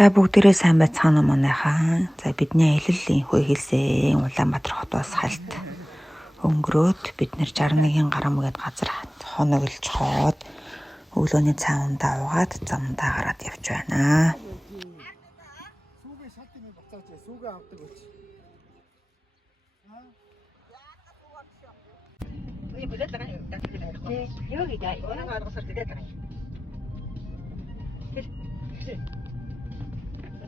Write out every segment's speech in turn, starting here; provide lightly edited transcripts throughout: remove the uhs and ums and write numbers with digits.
За бүгдээрээ сайн байцгаана уу манайхаа. За бидний аялал хөө хэлсэн Улаанбаатар хотоос хальт өнгөрөөд бид нэр 61-ийн гарам гээд газар хоноглож хоод өглөөний цай ундаа уугаад замдаа гараад явж байна. Сүүгээ шатны буцаач сүүгээ авдаг болч. Ой бүлэт байгаа юм. Юу гэдэг юм? Орон аргасаар тэгээд байгаа юм.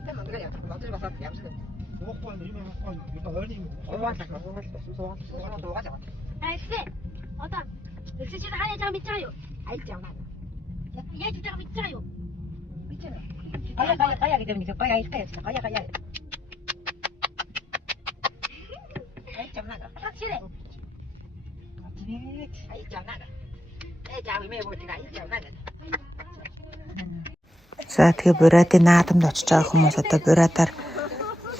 Тэм мангар яах вэ? Батэр басаад ямсаг. Суухгүй юм аахгүй юм. Ойрны юм. Суугаад. Айсэ. Одоо 역시 씨는 하얘 장 믿자요. Ай жаана. 얘 진짜 믿자요. Бичээ. Гая гэдэг юм. Гая их гая. Гая. Ай жаана. 확실해. Ай жаана. Эй жаав имээ бүгд ай жаана. За тэгээ бураадын наадамд очиж байгаа хүмүүс одоо бураадаар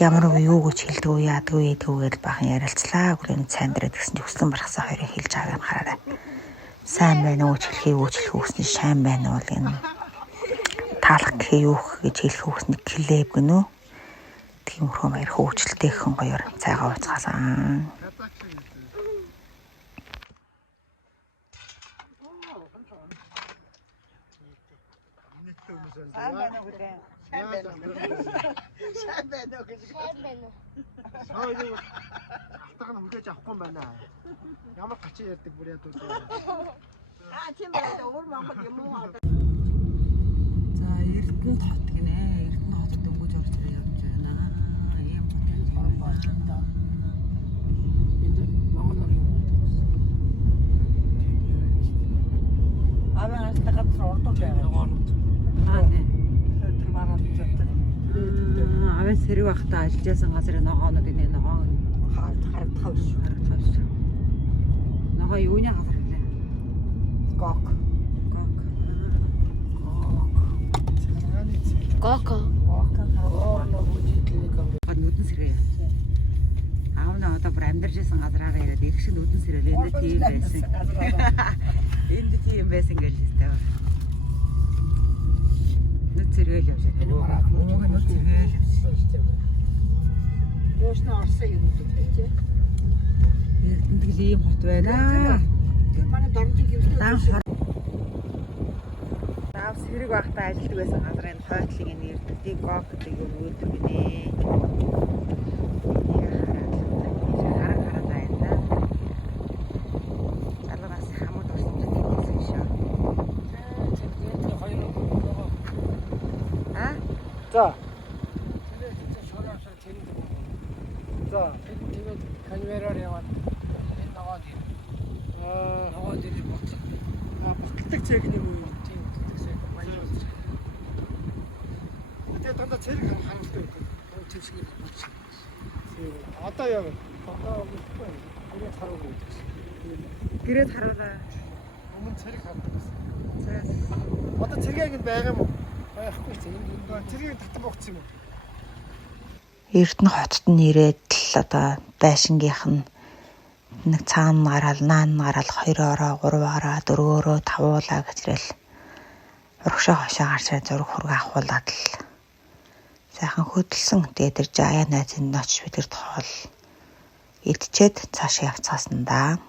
ямар юу гэж хэлдэг үү яадаг үү гэдгээр бахан ярилцлаа. Гүрэн цайн дээр гэсэн чинь хүслэн бархсаа хоёрыг хэлж байгааг нь хараарай. Сайн байна уу хэлхий үүчлэх үүсний шайн байна уу гэнэ. Таалах гэхээ юу гэж хэлэх үүсний клэб гэнэ үү. Тиймэрхүү маяр хөөчлөлтэй хэн гоёор цайгаа уцгаасан. Сайн байна уу гэлээ. Сайн байна уу гэж. Аа энэ алтайг нь хүлээж авахгүй юм байна. Ямар гачи ярьдаг бүр яа дүү. Аа тийм байна. Өөр Монгол юм уу? За Эрдэнэт хот гинэ. Эрдэнэт хотод дөнгөж орж явж байна. Ийм хот байна. Энд Монгол юм. Аваа алтайг нь ордог байгаа. Аваа сэрэг байхдаа ажиллаж байсан газрын ногоонууд энэ ногоо харагдах шүү. ногоо юуны газар вэ? Гок. 거거. Нүдэн сэрэг. Аав нь одоо бүр амьдарч байсан газраараа ирээд их шиг нүдэн сэрэл энд тийм байсан. Энд тийм байсан гэж хэлсэн. Нүд сэргээл явж байна. Нүд сэргээл. Өөшнө орсон юм үү тий? Эрдэнэт л ийм хот байна. Тэр манай дорнжин гимтэй. Аав сэрэг байхдаа ажилладаг байсан газрын хойтлын энэ Эрдэнэтийн гог гэдэг юм өөдөг гинэ. Хараад байна. Залгаас хамт орсон ч тийм байсан шүү. За. За, тэгээд камераар яваад энэ ногоод юм. Ногоод ирэх боцоо. Бүтдэг цэг юм уу? Тийм бүтдэг цэг. Тэгээд дандаа цэрэг харамсдаг байдаг. Тэр шиг юм болчих. Одоо яа вэ? Одоо үгүй. Гэрээ хараагүй байдаг. Гэрээд хараарай. Өмнө цэрэг хардаг байсан. За. Одоо цэрэг ингэ байгаа юм уу? Байхгүй тийм. Цэрэг татан богц юм уу? Эрдэнэ хотод нь ирээд л одоо байшингийнх нь нэг цаана гараал, наан гараал 2 ороо, 3 ороо, 4 ороо, 5 уулаа гэжрэл урагшаа хошоо гарчаа зураг хураг авахуулаад л сайхан хөдөлсөн. Тэгээд тэр жаяа найзын ноч бид тэр тоол идчихэд цаашаа явцгаасан да.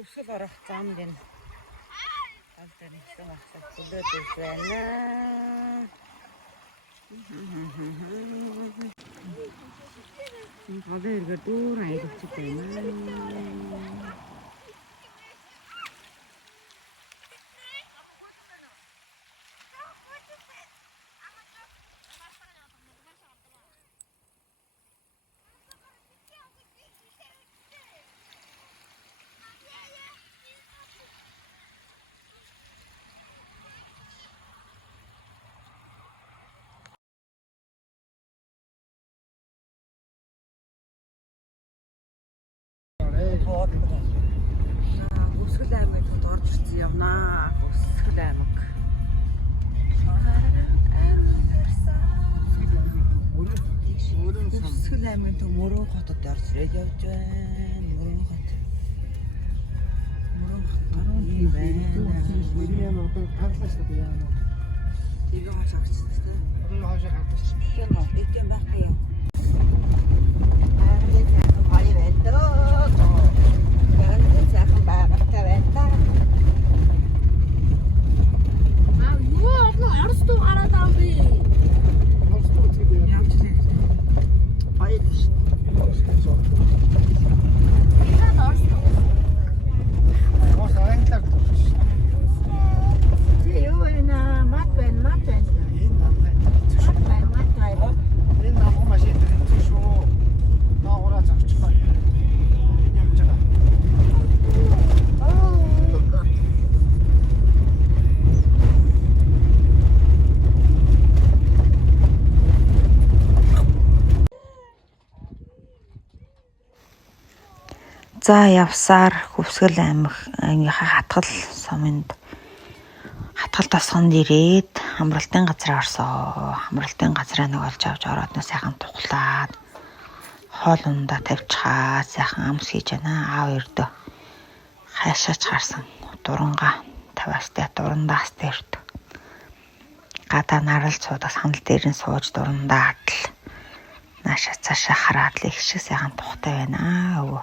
Өсгөл орох замд энэ тал дээр нэгсэн ахсаа хүлээд ирж байна. Энэ гадаа иргээр дүүр аялж байна. Өсгөл аймагт орж ирсэн явнаа. Өсгөл Хувьсгал аймаг. Хувьсгал аймгийн төв Мөрөн хотод орж ирээд явж байна. Мөрөн хот. Мөрөн хот гаруун тийм байна. Яа одоо таглаж шүү дээ яа. Тэгээ хашаагчтай. Одоо хаашаа хадаж. Тийм үү? Эдгээр байхгүй юу? Гоё байна дөө. Яа сайхан байгаатай байна та. Юу арс дуу гараад аа би. Явж лээ. Гоё биш. Мос англиар төгсөж. Юу вэ мат байна. Мат байна. Энэ намхан машин дээр шүү. Наагураа зогчих байна. Энэ явж байгаа. За явсаар Хувьсгал аймгийнхаа хатгал суманд хатгал тосгонд ирээд хамралтын газар орсоо. Хамралтын газраа нэг олж авч ороод нэ сайхан тухлаад хоол ундаа тавьчихаа сайхан амс хийж байна. Аав өрдөө хайшаач гарсан дуранга тавиастай дурандаас дээрд гадаа нарал цуудаас ханал дээр нь сууж дурандаа адал нааша цаашаа хараад л их шиг сайхан тухтай байна. Өвөө.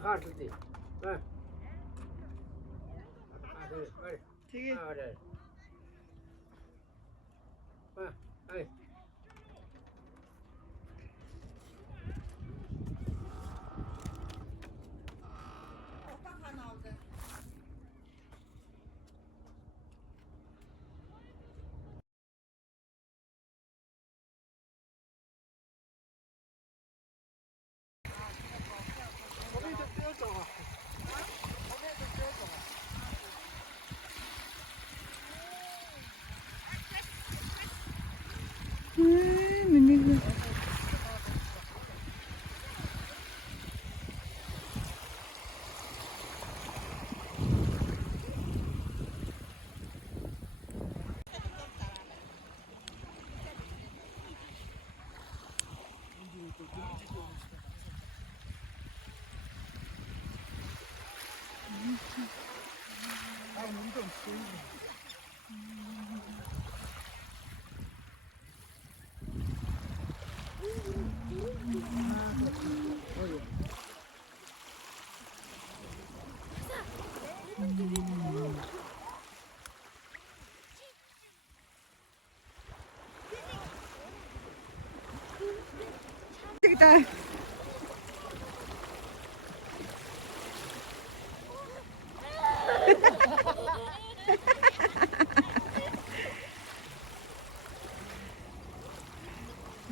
Хаарлаа.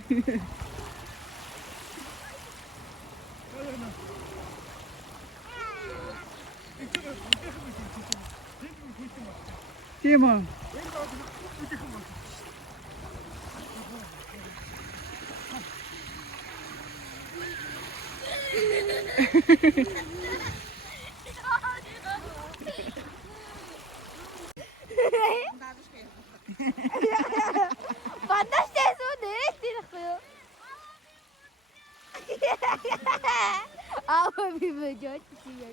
Тэгээ. Тийм үү. Бандажтай сууны тийхгүй юу? Аа би бежать тийяа.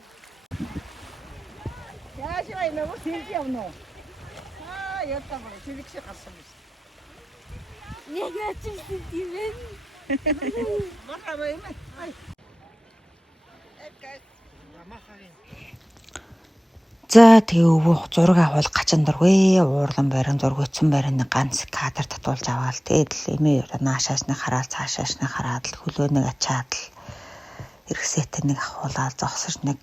Яаж явна вэ? Сэлж явна уу? Ятаа бол сэлгшээ гарсан биз. Нэг ачсан тийм ээ. Мархаа юм. Ай. За тэгээ өвөө зураг авал гачин дургүй уурлан барин зургүйцэн барин ганц кадр татуулж аваал тэгээд л эмээ наашаасны хараад цаашаасны хараад л хөлөө нэг ачаад л эргэсээтэй нэг ахуулаад зогсож нэг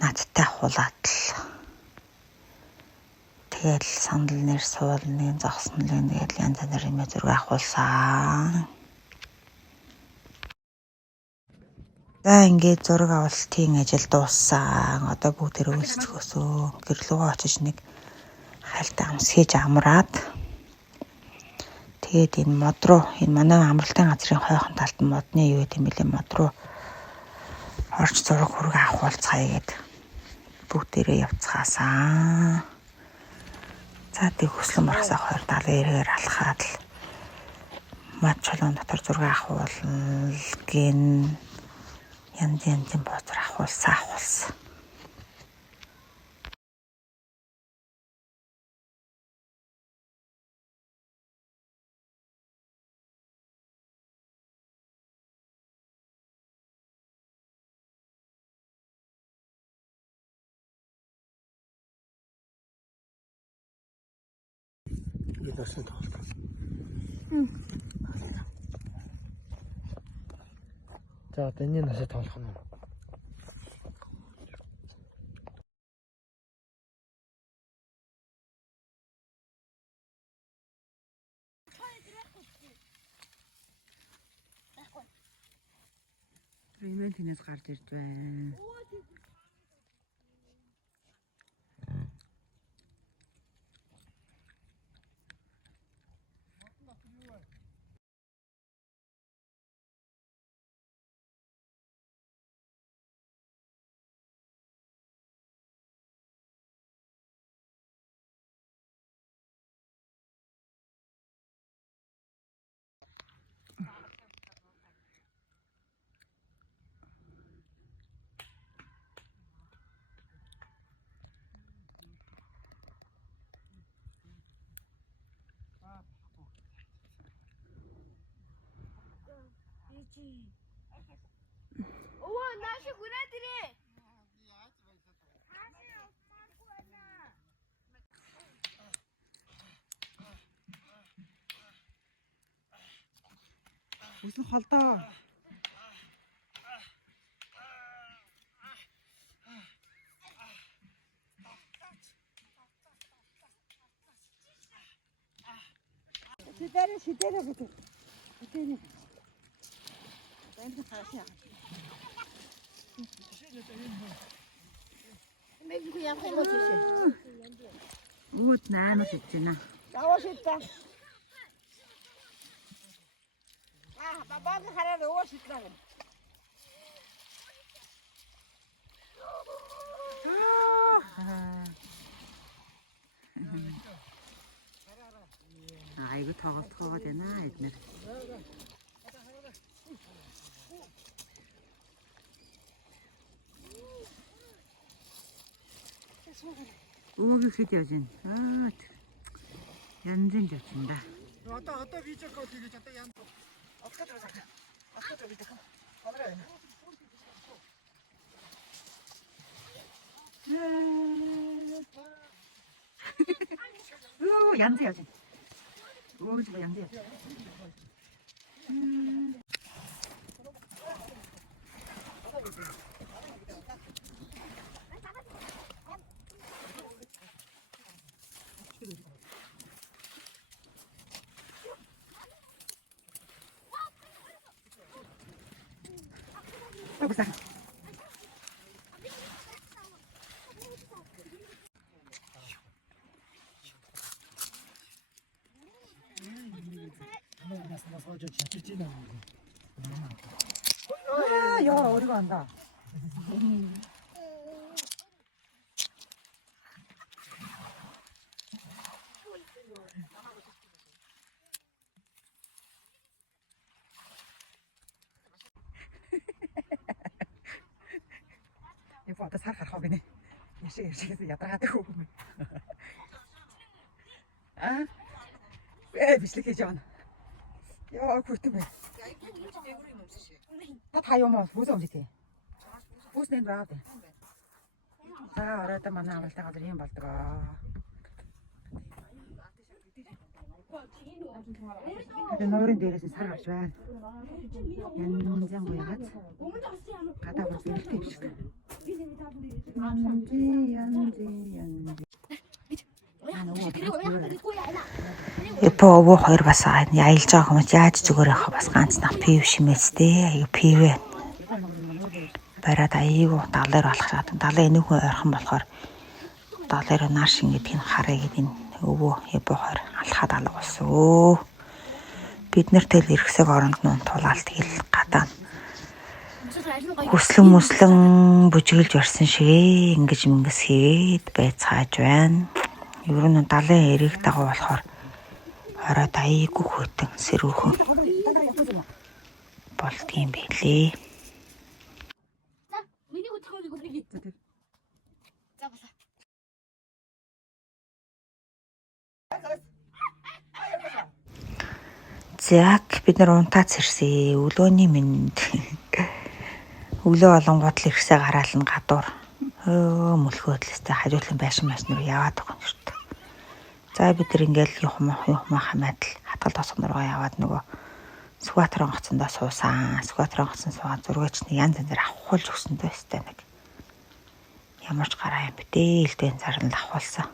надтай ахуулаад л тэгээд л сандал нэр суул нэг зогсон л тэгээд янз бүр эмээ зураг авахулсан. За ингээд зураг авалтын ажил дууссан. Одоо бүгд тэр үйлчлэхөөсөө гэр рүүгээ очиж нэг хайлтаа амс хийж амраад тэгээд энэ мод руу энэ манай амралтын газрын хойхон талд модны юу гэдэм бэлээ мод руу орж зураг хүрэг авах болцгаая гэд бүгдээрээ явцгаасаа. За тэг хөслөн маргасаа 270 эргээр алхаад л мод чулуун дотор зураг авах болно гин янз бодор авахулсан. Илэрсэн тоглолт. За одоо энэ насаа тоглох нь. Ремэн тэнэс гарч ирж байна. Ова, наши хүрээд ирээ. Үсэн холдоо. 시대를 그때. 그때는. 밴드 가시야. 매주 그냥 해먹 주시. Үүд 8-аас хийж байна. 나오셨다. 바바가 하나 나오셨다. Айгу тоглоход байна эднэр. Өөг хэд явж байна. Янзын явж байна да. Одоо видео кол хийж одоо янз. Отгоо 들어가. отгоо видео кол. 카메라. янз явж байна. өөг янз явж байна. 야, 어디가 간다. 이거 어디서 살 가라고 그네. 야식에서 야다가고. 아? 왜 비슷하게 전. 야, 그것도 왜? 다 요모 무슨 음식해? 무슨 낸 거야? 자, 어렸다 만나 할 때가 좀 힘들더라. 노른 데에서 살아줘. 연장 뭐야? 가다 보면 이렇게 있어. 연지. Өвөө хоёр бас аялж байгаа хүмүүс яаж зүгээр яхаа бас ганц нах пив шимээстэй аюу пивэ бариад аяйгуу далайр болох шатан. Далай энүүхэн ойрхон болохоор далайр нааш ингэдэг нь харъя гэдэг нь өвөө ябохоор алхаад алга болсон. Бид нартэй л эргэсэг оронд нь тулаал тэгэл гадаа хүслэн мөслөн бүжиглж орсон шигээ ингэж мингс хийгээд байцааж байна. Ер нь далайн эрэг дагуу болохоор ороод аяйгуу хөтөн сэрүүхэн болдгийм байлээ. За бид нар унтаац ирсэн. Өглөөний минь өглөө олонгууд л ирсээ гараал нь гадуур мөлхөөдлөстэй хажуутлан байшин машнаар яваад байгаа юм шүү дээ. За бид нар ингээл юхмаа хамаад л хатгал тосгон руугаа яваад нөгөө Сүхбаатарын гоцондоо суусан. Сүхбаатарын гоцон суугаад зургаач нэг янз янзаар авахулж өгсөндөө өстэй нэг. Ямарч гараа юм битээ илдэн зарн л авахулсан.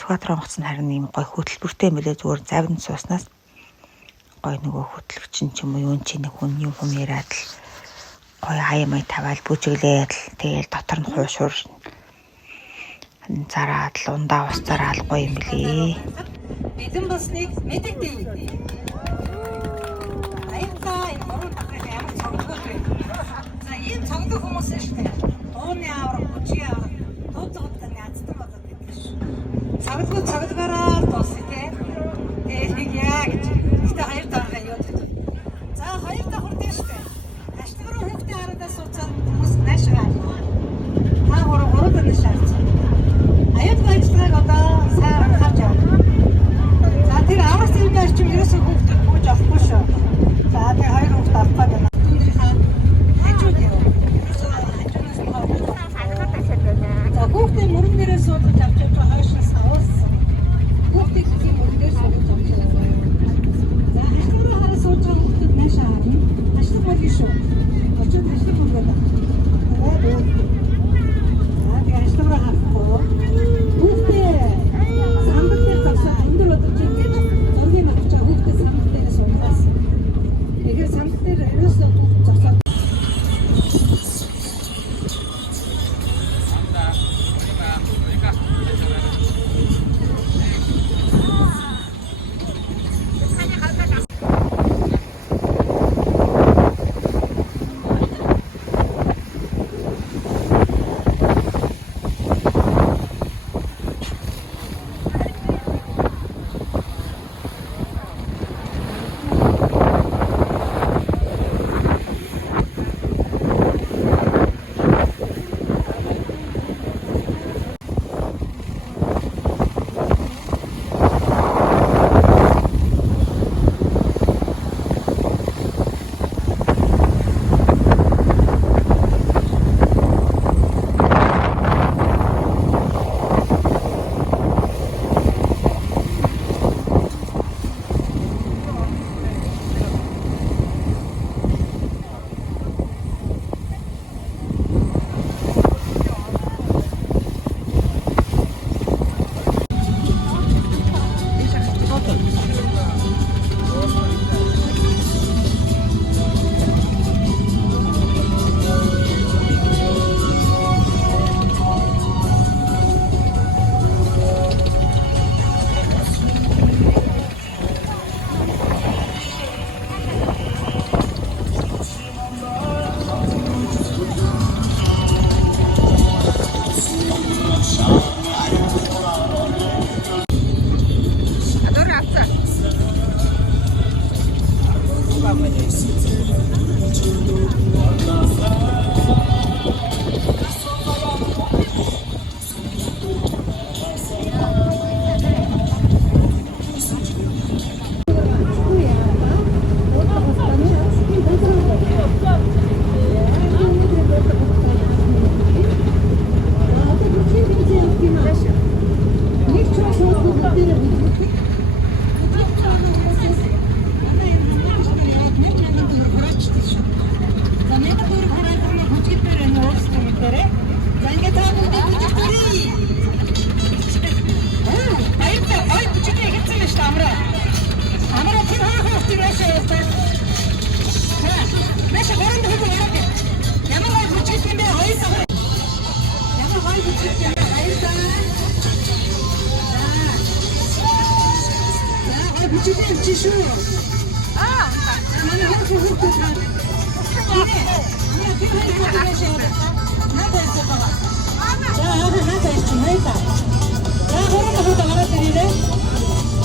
Сүхбаатарын гоцон харин ийм гой хөтөлбөртэй мөлөө зүгээр завд сууснаас гой нөгөө хөтлөгчин ч юм уу юун чи нэг хүн юм яриад л гой хаймай таваал бүжиглээд л тэгэл дотор нь хуушуур зараад л ундаа ус зараал гоё юм блий. Эзэн болсныг мэдэгдээ. Аяндаа энэ гурван дахрын ямар цогцолтой вэ? За ийм цогцол хүмүүс шүү дээ. Дууны авраг, бүжгийн авраг, дууцгуудтай яздаг болоод байдаг шүү. Цогцолгоороо дуусах тийм. Тэг яа гэж. Гэтэ хоёр дахраа юу гэж. За хоёр дахр дээ шүү дээ. Аштгаар хүүхдээ хараадаа сууцаад хүмүүс наашгаа. Та гурав дэх шаарч. Аяд ажлыг одоо сайн харж явна. За тэр авах зүйл дээр ч ерөөсөө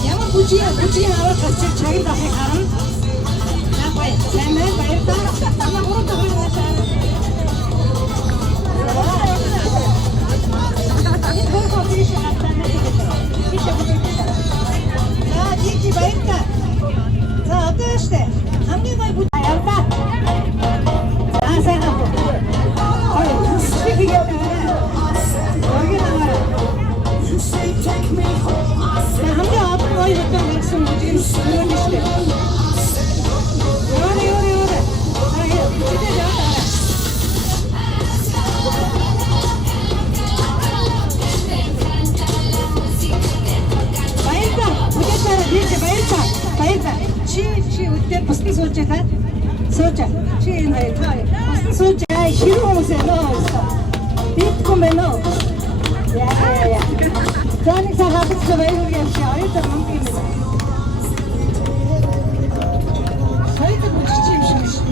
Ямар бүжиг аваад очиж чагийг авах харна. Наа сайн байна баярлалаа. Манай гурав дахь хаашаа. Энэ хөрхөө биш хатана гэдэг. За жижи баярлалаа. За одоо штэ хамгийн гой бүжиг яваа. За сайн хаа. Ой сүсэг яваа. Take me home. Хамгийн олон гоё хөтөн гэсэн бүжиг юм шүү дээ. Яа. Аа бүжиг яваа. Баярлалаа. Бүжигээрээ дийж баярлалаа. Чи үдээ бусдын сууж байгаа. Сууж. Чи энэ хоёр таа. Бусдын сууж. Ширүү хүмүүс нөө. Битгүм байна уу? Яа. Заник сахабс баяр яшаа. Это мамки юм. Хайд бүжиж юм шиг шүү.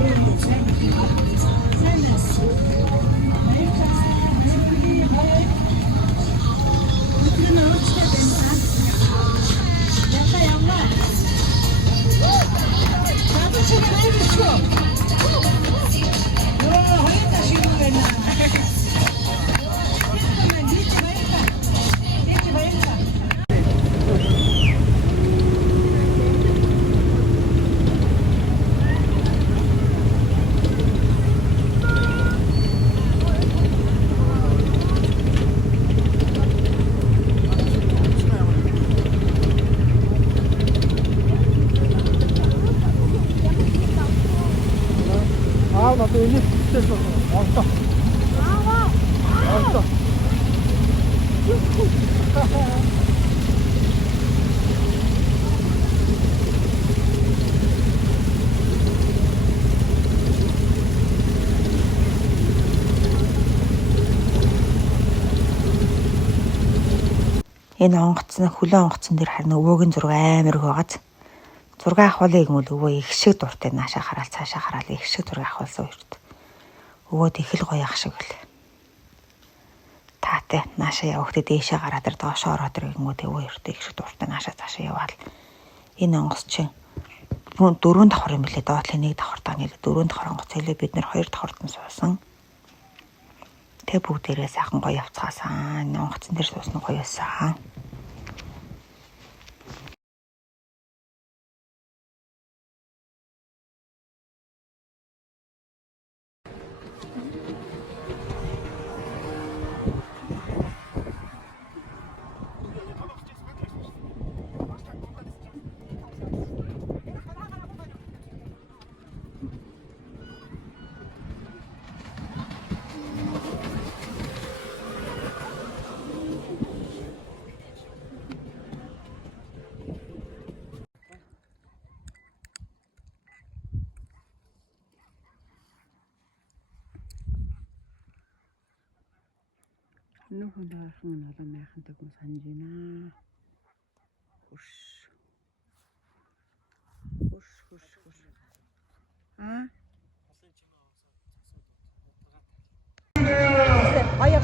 나도 이제 됐어. 왔다. 왔다. Энэ онгоцны хөлөө онгоцон дээр харин өвөөгийн зураг амар их байгааз. Зураг авахыг юм бол өвөө их шиг дуртай наашаа хараал цаашаа хараал их шиг зураг авахулсан хоёрт. Өвөөд их л гоё ах шиг л. Таатай наашаа явахдаа дээшээ гараад ир доошоо ороод ир гингүүд өвөө хоёрт их шиг дуртай наашаа цаашаа яваал. Энэ онгоц чинь дөрөв давхар юм билээ доотлын нэг давхар таа нэлээ дөрөв давхар онгоц хэлээ бид нэр хоёр давхарт нь суусан. Тэг бүгдээрээ сайхан гоё явцгаасан. Энэ онгоцон дээр суусан гоё байсан. Нөхөн даархан надад майхантай хүн санаж байна. Хурш. Аа? Гая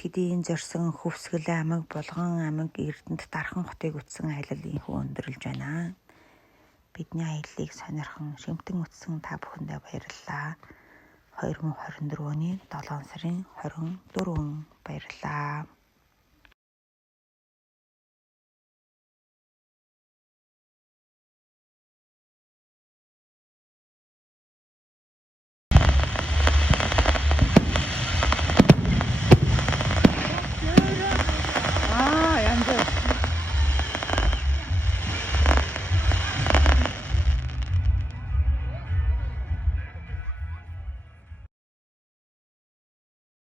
тэдийн зорьсон хөвсгөл аймаг Булган аймаг Эрдэнэт дархан хотыг үтсэн аялал инхүү өндөрлж байна. Бидний аяллыг сонирхон шимтэн үтсэн та бүхэндээ баярлалаа. 2024 оны 7 сарын 24 баярлалаа.